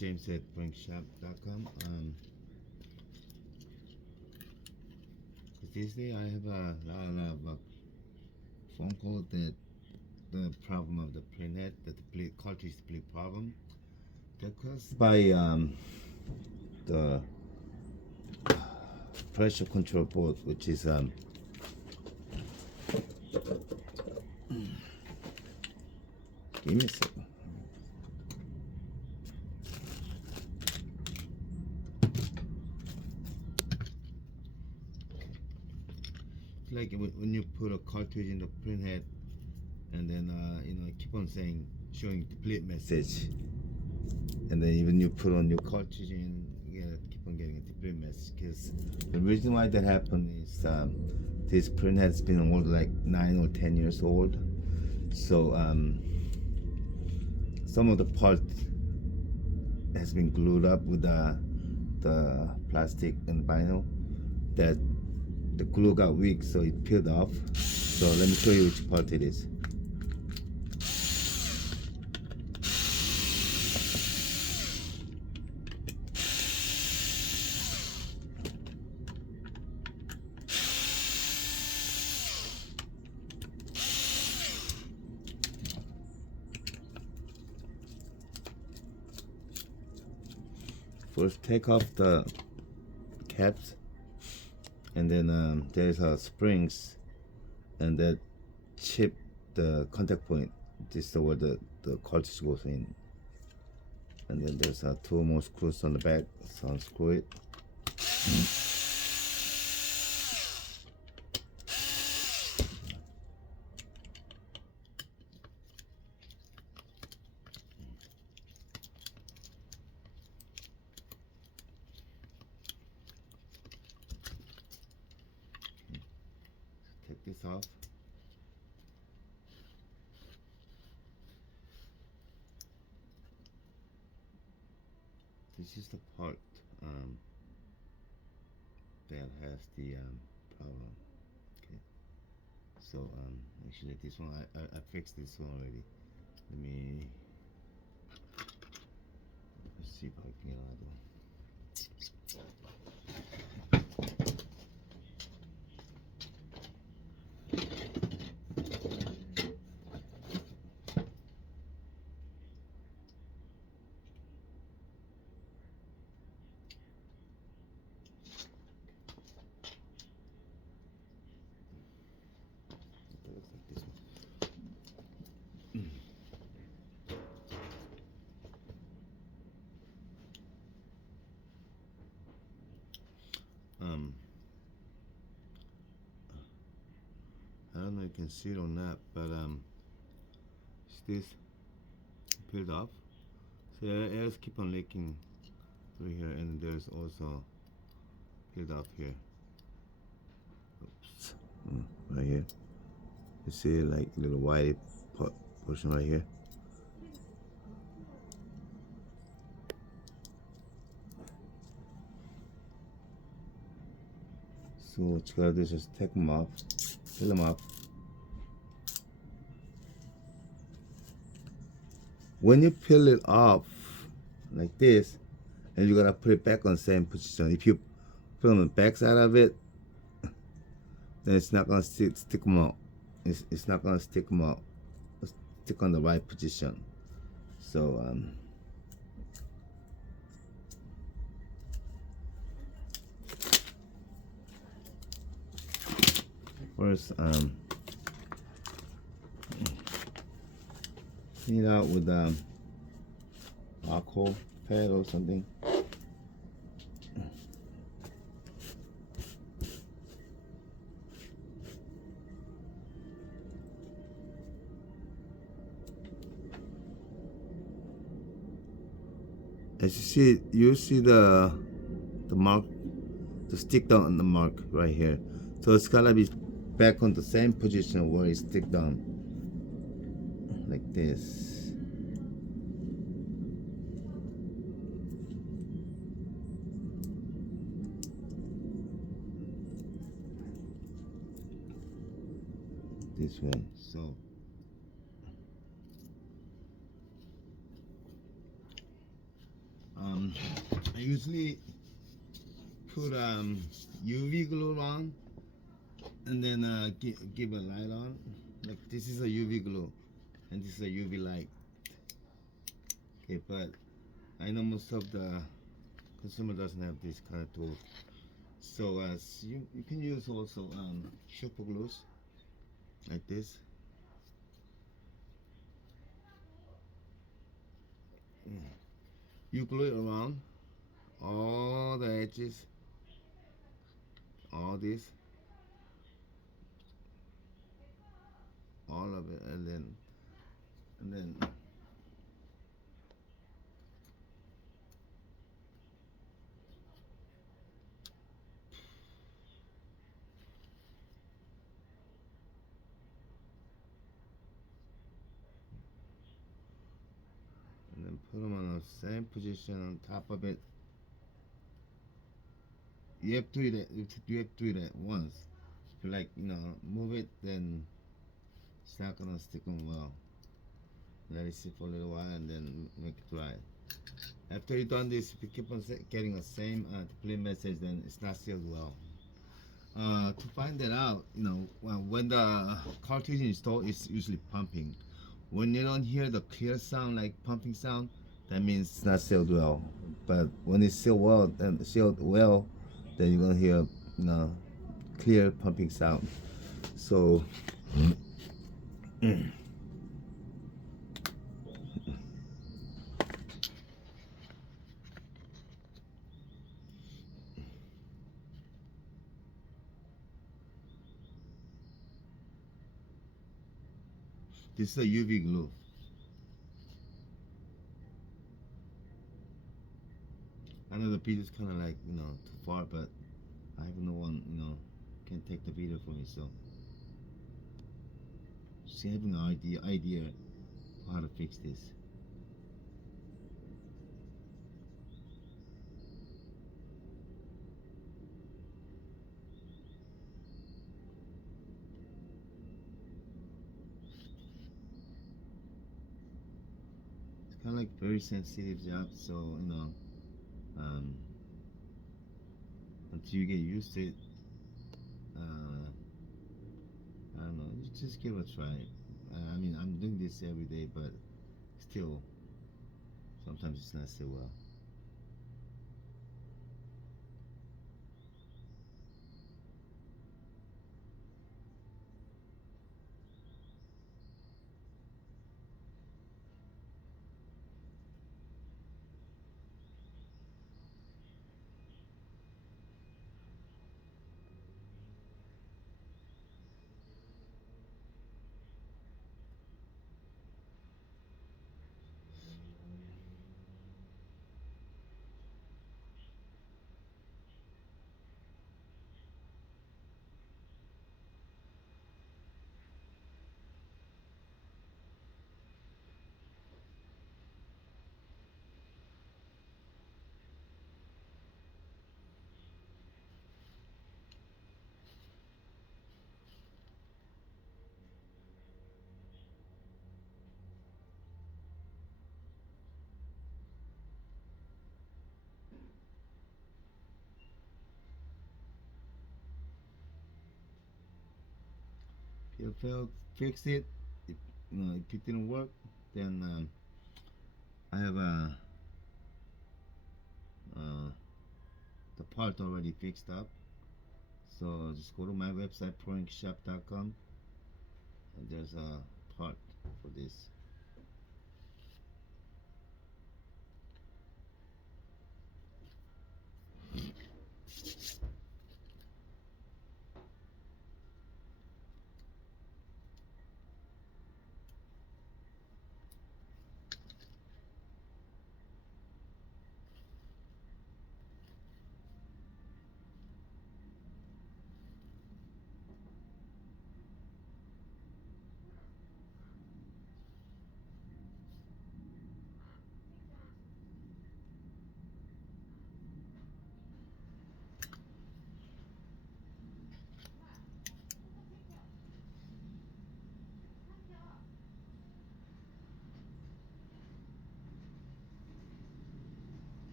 James at Proinkshop.com. This day I have a lot of phone calls that the problem of the printhead, the cartridge split problem, that caused by the pressure control board, which is give me a second. Like when you put a cartridge in the printhead, and then keep on showing deplete message, and then even you put on new cartridge in, you keep on getting a deplete message. Because the reason why that happened is this printhead has been old, like 9 or 10 years old. So some of the part has been glued up with the plastic and vinyl, that the glue got weak, so it peeled off. So let me show you which part it is. First, take off the caps, and then there's springs, and that chip the contact point. This is where the cartridge goes in, and then there's two more screws on the back, so unscrew it. Take this off. This is the part that has the problem. Okay, so actually this one I fixed this one already. Let's see if I can get another one. I don't know if you can see it or not, but this peeled off. So airs keep on leaking through here, and there's also peeled off here. Oops. Right here. You see like little white portion right here. So what you gotta do is just take them off, peel them off. When you peel it off like this, and you gotta put it back on the same position. If you put on the back side of it, then it's not gonna stick them out. It's not gonna stick them out. Stick on the right position. So first clean it out with alcohol pad or something. As you see the mark, the stick down on the mark right here. So it's gotta be back on the same position where it stick down, like this. This way. So I usually put UV glue on, and then give a light on. Like this is a UV glue, and this is a UV light. Okay, but I know most of the consumer doesn't have this kind of tool. So you can use also super glues like this. You glue it around all the edges, all this, all of it, and then put them on the same position on top of it. You have to do it. You have to do it at once. If you move it, then it's not gonna stick on well. Let it sit for a little while and then make it dry. After you've done this, if you keep on getting the same display message, then it's not sealed well. To find that out, when the cartridge is installed, it's usually pumping. When you don't hear the clear sound like pumping sound, that means it's not sealed well. But when it's sealed well, then you're gonna hear clear pumping sound. So this is a UV glue. I know the video is kind of too far, but I have no one can take the video for me. So just having an idea how to fix this. It's kind of like very sensitive job, so um, until you get used to it, I don't know, you just give it a try. I mean, I'm doing this every day, but still, sometimes it's not so well. If you failed, fix it. If it didn't work, then I have uh, the part already fixed up. So just go to my website Proinkshop.com, and there's a part for this.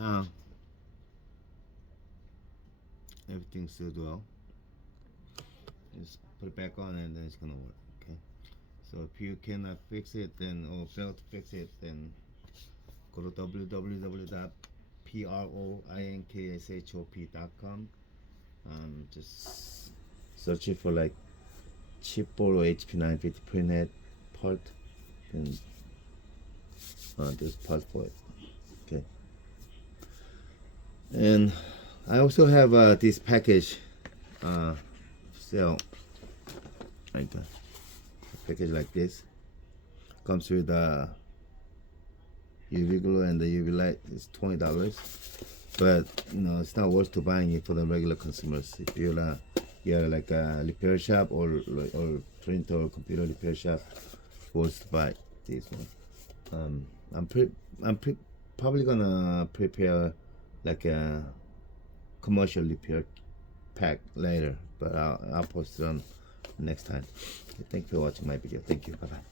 Now everything's still well. Just put it back on and then it's gonna work. Okay. So if you cannot fix it, then or fail to fix it, then go to www.proinkshop.com. Just search it for like chipboard or HP950 printhead part, and there's part for it. Okay. And I also have this package sale, like a package like this. Comes with UV glue and the UV light. It's $20, but you know it's not worth to buying it for the regular consumers. If you're like a repair shop or printer or computer repair shop, worth to buy this one. I'm probably gonna prepare like a commercial repair pack later, but I'll post it on next time. Okay, thank you for watching my video. Thank you. Bye bye.